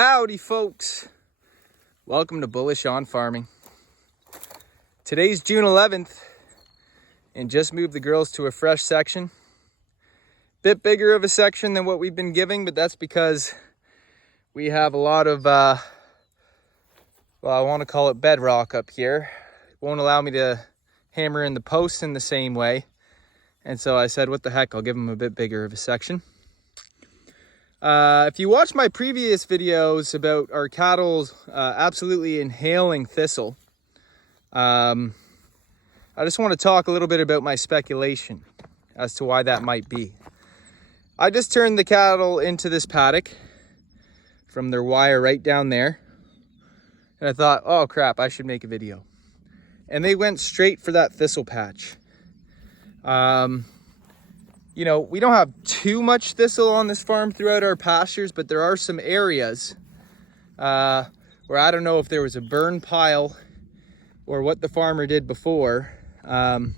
Howdy folks, welcome to Bullish on Farming. Today's June 11th and just moved the girls to a fresh section. Bit bigger of a section than what we've been giving, but that's because we have a lot of, I want to call it bedrock up here. It won't allow me to hammer in the posts in the same way. And so I said, what the heck, I'll give them a bit bigger of a section. If you watch my previous videos about our cattle absolutely inhaling thistle, I just want to talk a little bit about my speculation as to why that might be. I just turned the cattle into this paddock from their wire right down there, and I thought, oh crap, I should make a video. And they went straight for that thistle patch. You know, we don't have too much thistle on this farm throughout our pastures, but there are some areas where I don't know if there was a burn pile or what the farmer did before. But,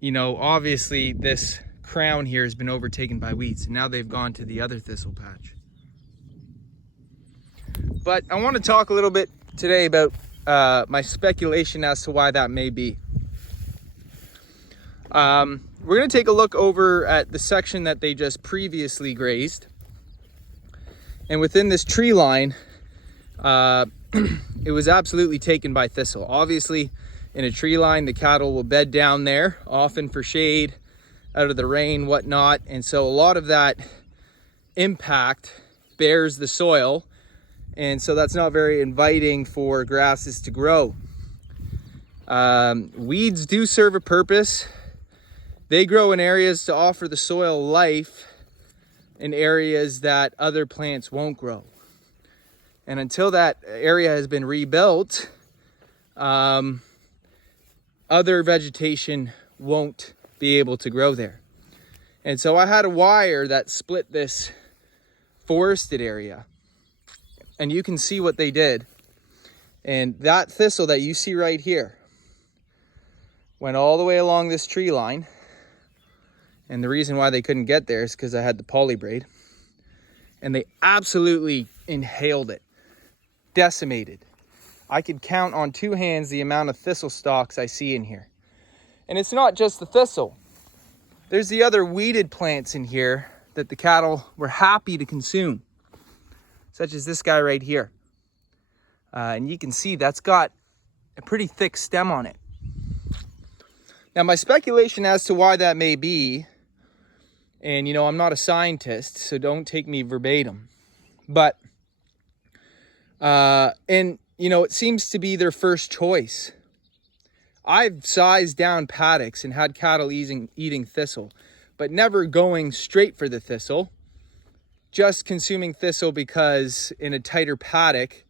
you know, obviously this crown here has been overtaken by weeds, and now they've gone to the other thistle patch. But I want to talk a little bit today about my speculation as to why that may be. We're going to take a look over at the section that they just previously grazed. And within this tree line, it was absolutely taken by thistle. Obviously, in a tree line, the cattle will bed down there, often for shade, out of the rain, whatnot. And so a lot of that impact bears the soil. And so that's not very inviting for grasses to grow. Weeds do serve a purpose. They grow in areas to offer the soil life in areas that other plants won't grow. And until that area has been rebuilt, other vegetation won't be able to grow there. And so I had a wire that split this forested area. And you can see what they did. And that thistle that you see right here went all the way along this tree line. And the reason why they couldn't get there is because I had the poly braid. And they absolutely inhaled it. Decimated. I could count on two hands the amount of thistle stalks I see in here. And it's not just the thistle. There's the other weeded plants in here that the cattle were happy to consume. Such as this guy right here. And you can see that's got a pretty thick stem on it. Now my speculation as to why that may be, and you know, I'm not a scientist, so don't take me verbatim, but, and you know, it seems to be their first choice. I've sized down paddocks and had cattle eating thistle, but never going straight for the thistle, just consuming thistle because in a tighter paddock,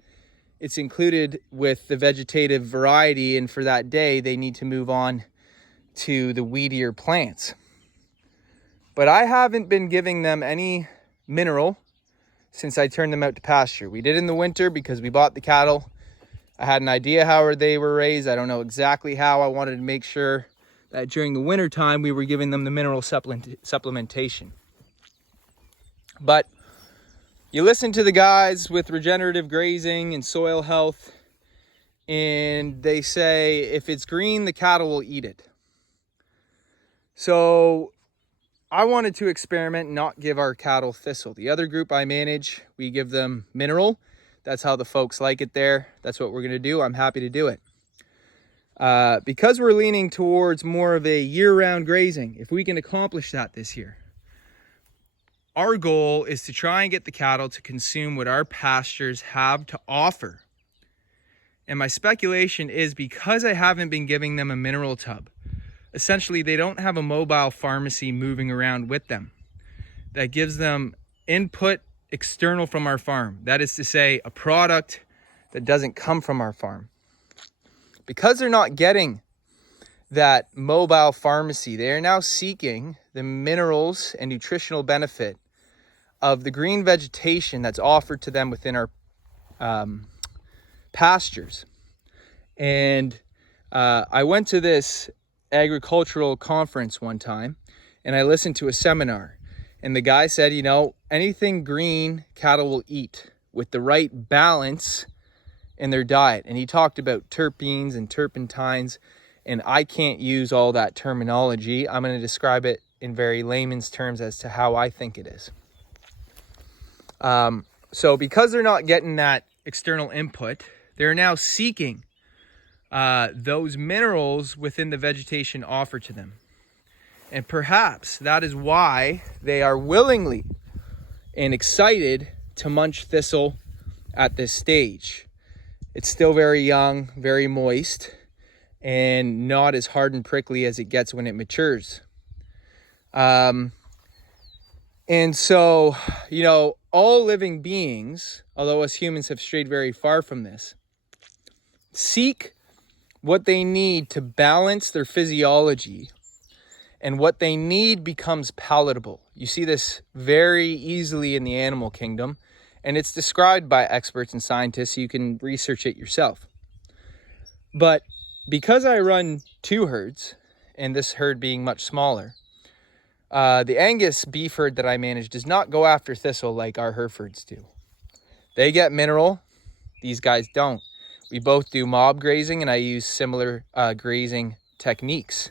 it's included with the vegetative variety, and for that day, they need to move on to the weedier plants. But I haven't been giving them any mineral since I turned them out to pasture. We did in the winter because we bought the cattle. I had an idea how they were raised. I don't know exactly how. I wanted to make sure that during the winter time we were giving them the mineral supplementation. But you listen to the guys with regenerative grazing and soil health, and they say if it's green, the cattle will eat it. So I wanted to experiment and not give our cattle thistle. The other group I manage, we give them mineral. That's how the folks like it there. That's what we're going to do. I'm happy to do it. Because we're leaning towards more of a year-round grazing, if we can accomplish that this year, our goal is to try and get the cattle to consume what our pastures have to offer. And my speculation is because I haven't been giving them a mineral tub, essentially, they don't have a mobile pharmacy moving around with them that gives them input external from our farm. That is to say, a product that doesn't come from our farm. Because they're not getting that mobile pharmacy, they are now seeking the minerals and nutritional benefit of the green vegetation that's offered to them within our pastures. And I went to this agricultural conference one time, and I listened to a seminar, And the guy said, you know, anything green cattle will eat with the right balance in their diet. And he talked about terpenes and turpentines, and I can't use all that terminology. I'm going to describe it in very layman's terms as to how I think it is. So because they're not getting that external input, they're now seeking those minerals within the vegetation offered to them. And perhaps that is why they are willingly and excited to munch thistle at this stage. It's still very young, very moist, and not as hard and prickly as it gets when it matures. And so, you know, all living beings, although us humans have strayed very far from this, seek what they need to balance their physiology, and what they need becomes palatable. You see this very easily in the animal kingdom, and it's described by experts and scientists. You can research it yourself. But because I run 2 herds, and this herd being much smaller, the Angus beef herd that I manage does not go after thistle like our Herefords do. They get mineral, these guys don't. We both do mob grazing, and I use similar grazing techniques.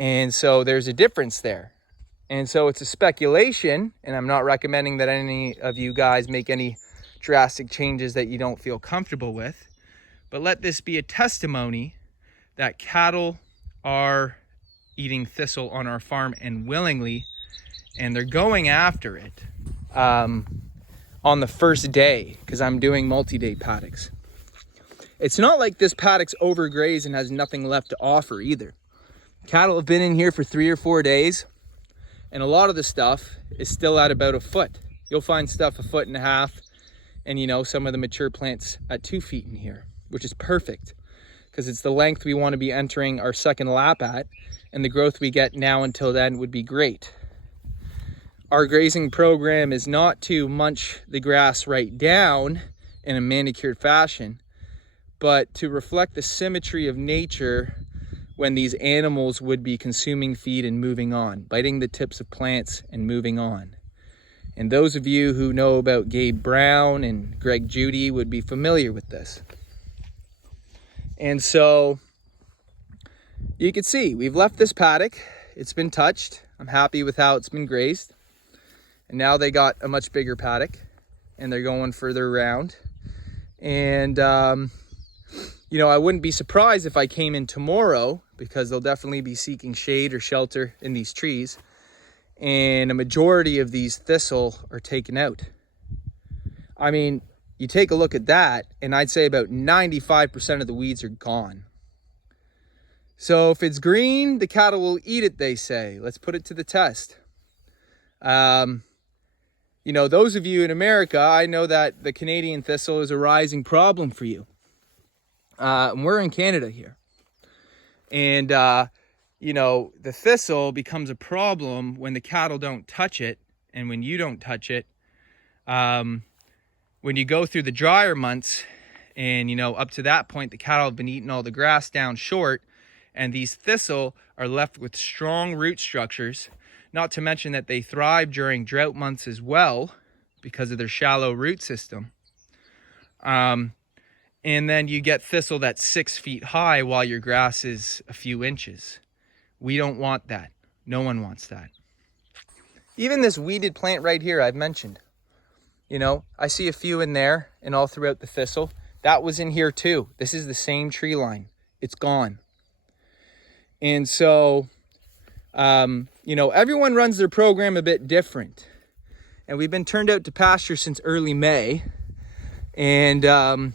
And so there's a difference there. And so it's a speculation, and I'm not recommending that any of you guys make any drastic changes that you don't feel comfortable with. But let this be a testimony that cattle are eating thistle on our farm, and willingly, and they're going after it on the first day, because I'm doing multi-day paddocks. It's not like this paddock's overgrazed and has nothing left to offer either. Cattle have been in here for 3 or 4 days, and a lot of the stuff is still at about a foot. You'll find stuff 1.5 feet, and you know, some of the mature plants at 2 feet in here, which is perfect because it's the length we want to be entering our second lap at, and the growth we get now until then would be great. Our grazing program is not to munch the grass right down in a manicured fashion, but to reflect the symmetry of nature when these animals would be consuming feed and moving on, biting the tips of plants and moving on. And those of you who know about Gabe Brown and Greg Judy would be familiar with this. And so you can see we've left this paddock. It's been touched. I'm happy with how it's been grazed. And now they got a much bigger paddock, and they're going further around. And you know, I wouldn't be surprised if I came in tomorrow, because they'll definitely be seeking shade or shelter in these trees, and a majority of these thistle are taken out. I mean, you take a look at that, and I'd say about 95% of the weeds are gone. So if it's green, the cattle will eat it, they say. Let's put it to the test. You know, those of you in America, I know that the Canadian thistle is a rising problem for you. And we're in Canada here. And, you know, the thistle becomes a problem when the cattle don't touch it, and when you don't touch it. When you go through the drier months, and, you know, up to that point, the cattle have been eating all the grass down short, and these thistle are left with strong root structures, not to mention that they thrive during drought months as well because of their shallow root system. And then you get thistle that's 6 feet high while your grass is a few inches. We don't want that. No one wants that. Even this weeded plant right here I've mentioned. You know, I see a few in there and all throughout the thistle. That was in here too. This is the same tree line. It's gone. And so, you know, everyone runs their program a bit different. And we've been turned out to pasture since early May. And,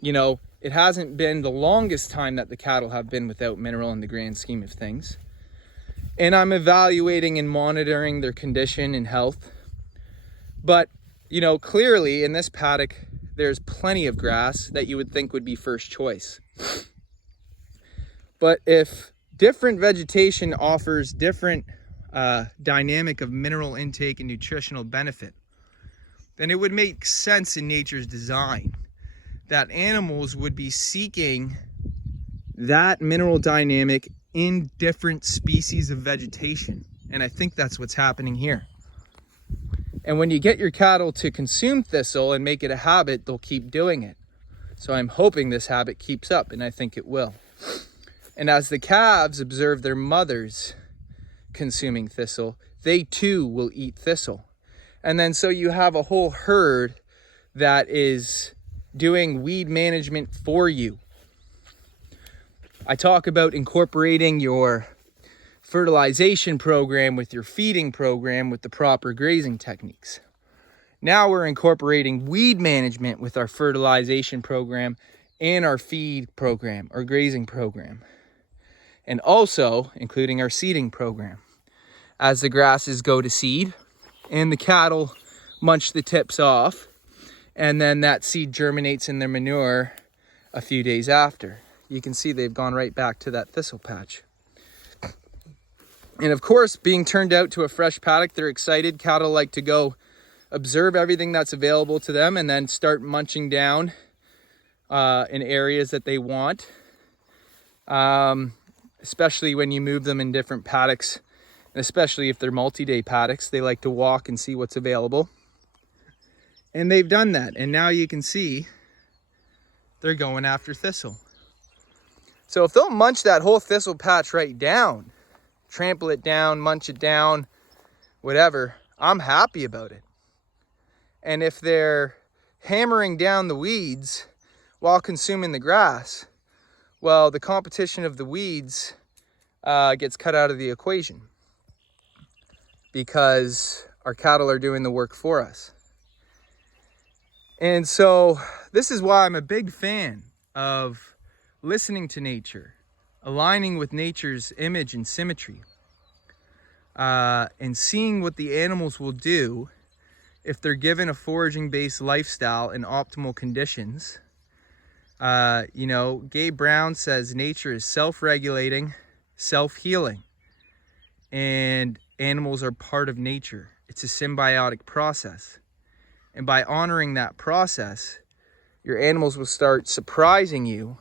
you know, it hasn't been the longest time that the cattle have been without mineral in the grand scheme of things. And I'm evaluating and monitoring their condition and health. But, you know, clearly in this paddock, there's plenty of grass that you would think would be first choice. But if different vegetation offers different dynamic of mineral intake and nutritional benefit, then it would make sense in nature's design that animals would be seeking that mineral dynamic in different species of vegetation. And I think that's what's happening here. And when you get your cattle to consume thistle and make it a habit, they'll keep doing it. So I'm hoping this habit keeps up, and I think it will. And as the calves observe their mothers consuming thistle, they too will eat thistle. And then so you have a whole herd that is doing weed management for you. I talk about incorporating your fertilization program with your feeding program with the proper grazing techniques. Now we're incorporating weed management with our fertilization program and our feed program, our grazing program. And also including our seeding program. As the grasses go to seed and the cattle munch the tips off, and then that seed germinates in their manure a few days after. You can see they've gone right back to that thistle patch. And of course, being turned out to a fresh paddock, they're excited. Cattle like to go observe everything that's available to them and then start munching down in areas that they want. Especially when you move them in different paddocks, and especially if they're multi-day paddocks, they like to walk and see what's available. And they've done that, and now you can see they're going after thistle. So if they'll munch that whole thistle patch right down, trample it down, munch it down, whatever, I'm happy about it. And if they're hammering down the weeds while consuming the grass, well, the competition of the weeds gets cut out of the equation because our cattle are doing the work for us. And so this is why I'm a big fan of listening to nature, aligning with nature's image and symmetry, and seeing what the animals will do if they're given a foraging-based lifestyle in optimal conditions. You know, Gabe Brown says nature is self-regulating, self-healing, and animals are part of nature. It's a symbiotic process. And by honoring that process, your animals will start surprising you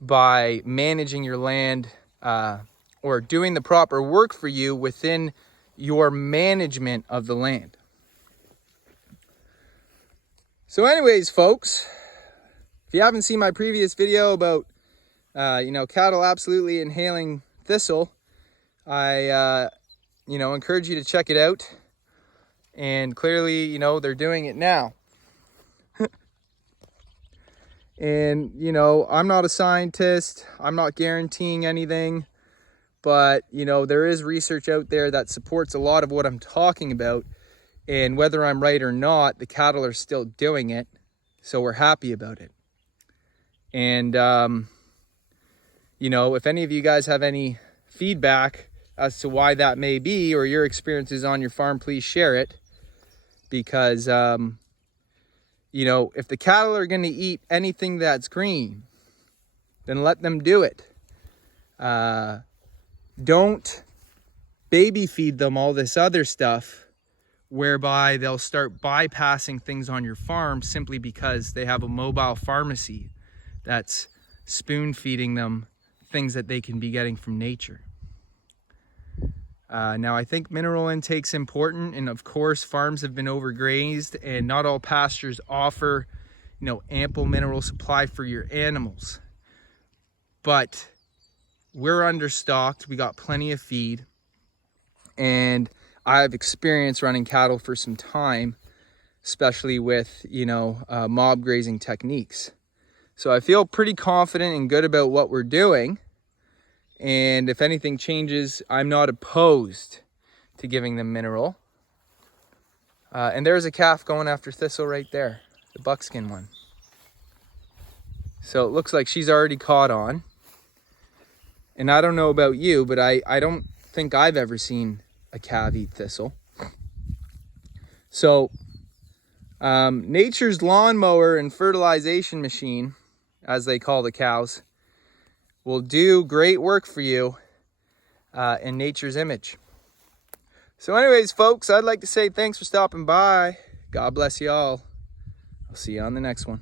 by managing your land or doing the proper work for you within your management of the land. So anyways, folks, if you haven't seen my previous video about, cattle absolutely inhaling thistle, I, encourage you to check it out. And clearly, they're doing it now. And, I'm not a scientist. I'm not guaranteeing anything. But, there is research out there that supports a lot of what I'm talking about. And whether I'm right or not, the cattle are still doing it. So we're happy about it. And, if any of you guys have any feedback as to why that may be, or your experiences on your farm, please share it. Because, if the cattle are going to eat anything that's green, then let them do it. Don't baby feed them all this other stuff whereby they'll start bypassing things on your farm simply because they have a mobile pharmacy that's spoon feeding them things that they can be getting from nature. Now, I think mineral intake's important, and of course, farms have been overgrazed, and not all pastures offer, ample mineral supply for your animals. But we're understocked. We got plenty of feed, and I've experienced running cattle for some time, especially with, mob grazing techniques. So I feel pretty confident and good about what we're doing. And if anything changes, I'm not opposed to giving them mineral. And there's a calf going after thistle right there, the buckskin one. So it looks like she's already caught on. And I don't know about you, but I don't think I've ever seen a calf eat thistle. So nature's lawnmower and fertilization machine, as they call the cows, will do great work for you in nature's image. So anyways, folks, I'd like to say thanks for stopping by. God bless you all. I'll see you on the next one.